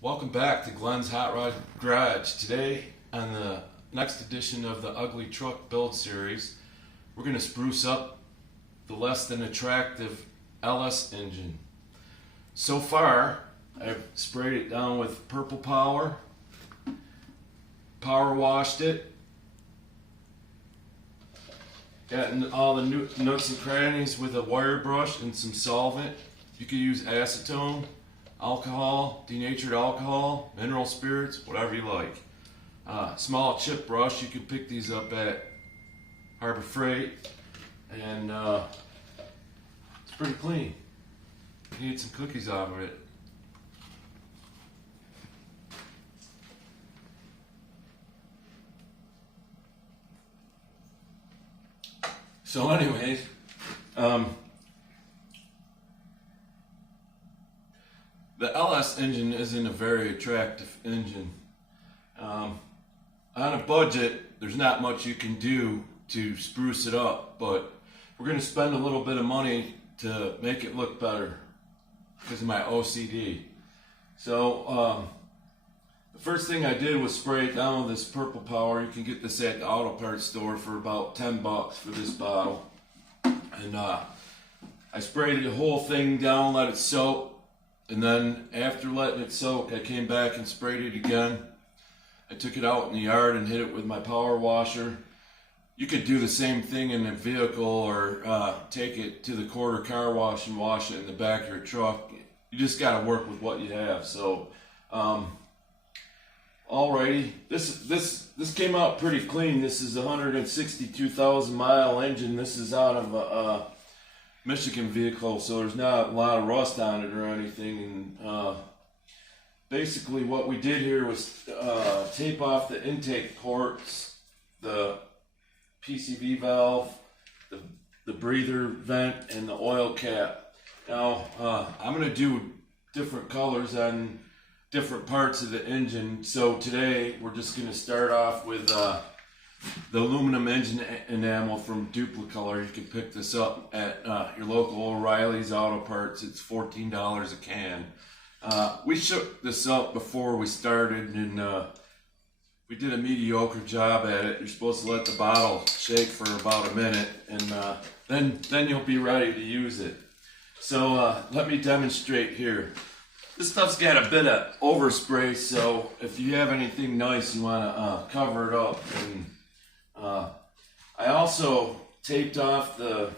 Welcome back to Glenn's Hot Rod Garage. Today, on the next edition of the Ugly Truck Build Series, we're going to spruce up the less than attractive LS engine. So far, I've sprayed it down with purple power washed it, gotten all the nooks and crannies with a wire brush and some solvent. You could use acetone, alcohol, denatured alcohol, mineral spirits, whatever you like. Small chip brush, you could pick these up at Harbor Freight, and it's pretty clean. You need some cookies out of it. So anyways, the LS engine isn't a very attractive engine. On a budget, there's not much you can do to spruce it up, but we're going to spend a little bit of money to make it look better because of my OCD. So the first thing I did was spray it down with this purple power. You can get this at the auto parts store for about 10 bucks for this bottle. And I sprayed the whole thing down, let it soak. And then after letting it soak, I came back and sprayed it again. I took it out in the yard and hit it with my power washer. You could do the same thing in a vehicle, or take it to the quarter car wash and wash it in the back of your truck. You just got to work with what you have. So, alrighty, this came out pretty clean. This is a 162,000 mile engine. This is out of a Michigan vehicle, so there's not a lot of rust on it or anything. And basically what we did here was tape off the intake ports, the PCV valve, the breather vent, and the oil cap. Now I'm going to do different colors on different parts of the engine. So today we're just going to start off with the aluminum engine enamel from Duplicolor. You can pick this up at your local O'Reilly's Auto Parts. It's $14 a can. We shook this up before we started, and we did a mediocre job at it. You're supposed to let the bottle shake for about a minute, and then you'll be ready to use it. So let me demonstrate here. This stuff's got a bit of overspray, so if you have anything nice, you want to cover it up. And I also taped off the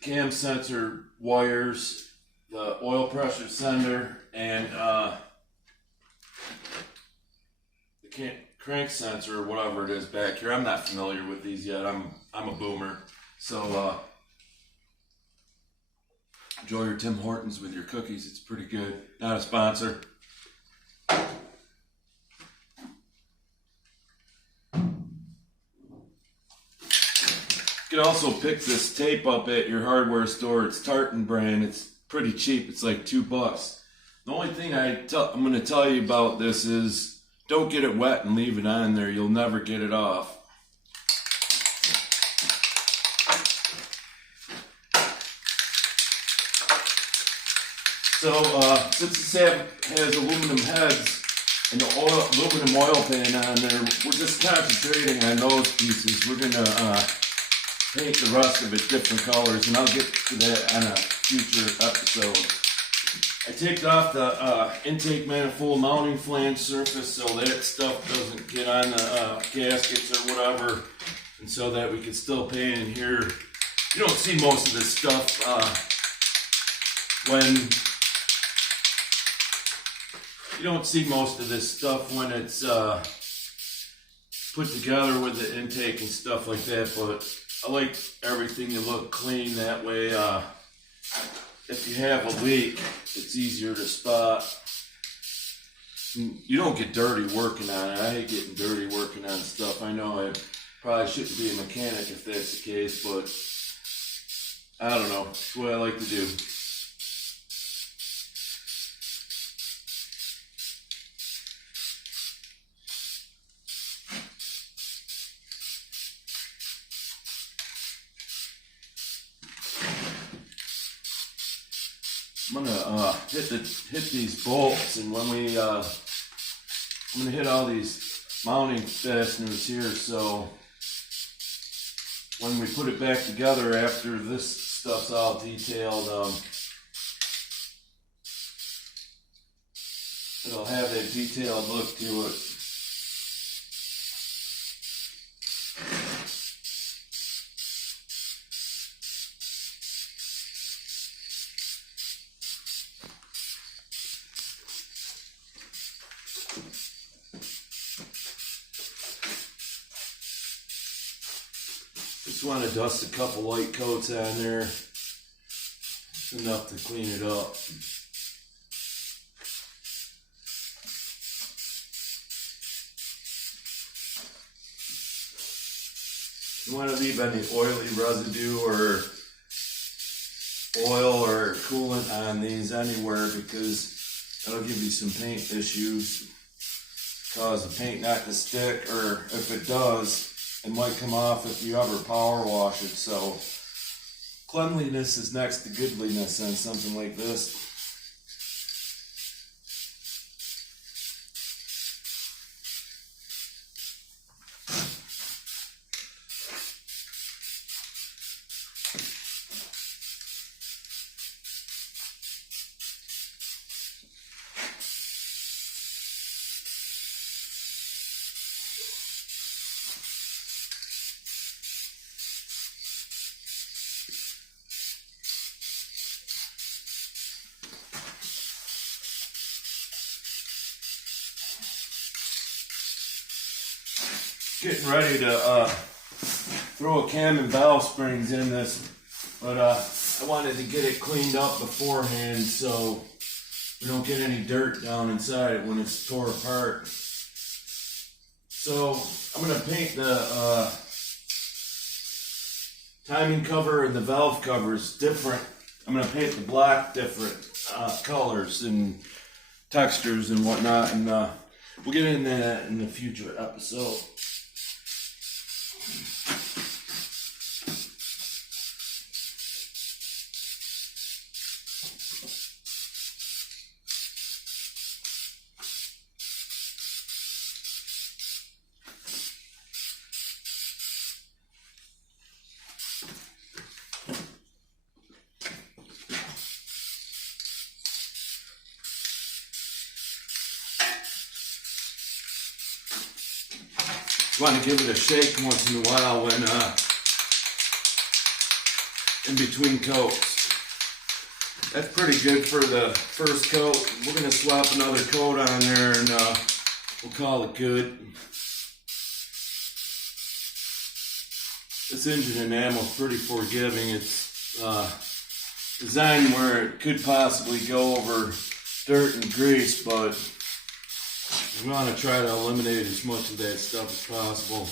cam sensor wires, the oil pressure sender, and the crank sensor, or whatever it is back here. I'm not familiar with these yet. I'm a boomer. So enjoy your Tim Hortons with your cookies. It's pretty good. Not a sponsor. You can also pick this tape up at your hardware store. It's Tartan brand. It's pretty cheap. It's like $2. The only thing I'm going to tell you about this is don't get it wet and leave it on there. You'll never get it off. So since this has aluminum heads and the aluminum oil pan on there, we're just concentrating on those pieces. We're going to paint the rest of it different colors, and I'll get to that on a future episode. I taped off the intake manifold mounting flange surface so that stuff doesn't get on the gaskets or whatever, and so that we can still paint in here. You don't see most of this stuff when it's put together with the intake and stuff like that, but I like everything to look clean. That way, if you have a leak, it's easier to spot. You don't get dirty working on it. I hate getting dirty working on stuff. I know I probably shouldn't be a mechanic if that's the case, but I don't know. It's what I like to do. I'm gonna hit these bolts, and when we I'm gonna hit all these mounting fasteners here, so when we put it back together after this stuff's all detailed, it'll have a detailed look to it. Just want to dust a couple light coats on there. It's enough to clean it up. You want to leave any oily residue or oil or coolant on these anywhere, because that'll give you some paint issues, cause the paint not to stick, or if it does, it might come off if you ever power wash it. So cleanliness is next to goodliness on something like this. Getting ready to throw a cam and valve springs in this, but I wanted to get it cleaned up beforehand so we don't get any dirt down inside it when it's tore apart. So I'm going to paint the timing cover and the valve covers different. I'm going to paint the black different colors and textures and whatnot, and we'll get into that in a future episode. You want to give it a shake once in a while when in between coats. That's pretty good for the first coat. We're going to swap another coat on there and we'll call it good. This engine enamel is pretty forgiving. It's designed where it could possibly go over dirt and grease, but we want to try to eliminate as much of that stuff as possible.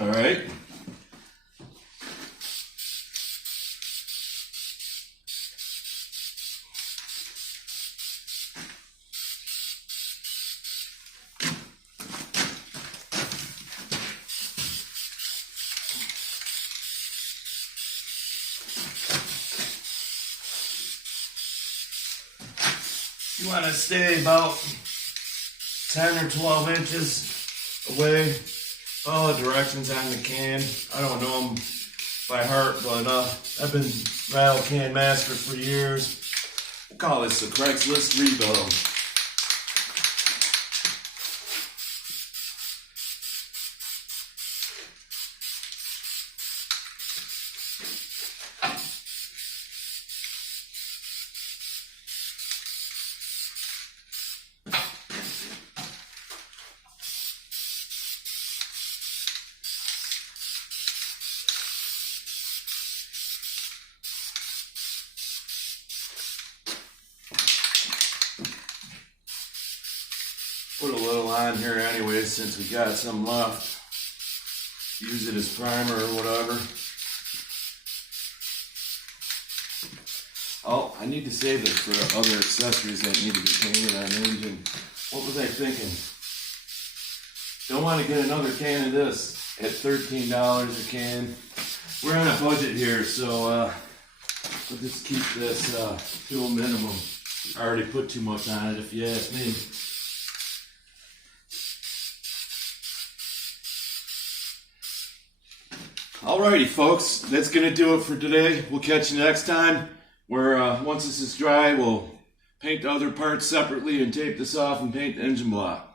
All right. You want to stay about 10 or 12 inches away. Follow the directions on the can. I don't know them by heart, but I've been rattle can master for years. We'll call this a Craigslist rebuild. Put a little on here anyway since we got some left. Use it as primer or whatever. Oh, I need to save this for other accessories that need to be painted on the engine. What was I thinking? Don't want to get another can of this at $13 a can. We're on a budget here, so we'll just keep this to a minimum. I already put too much on it if you ask me. Alrighty folks, that's going to do it for today. We'll catch you next time, where once this is dry, we'll paint the other parts separately and tape this off and paint the engine block.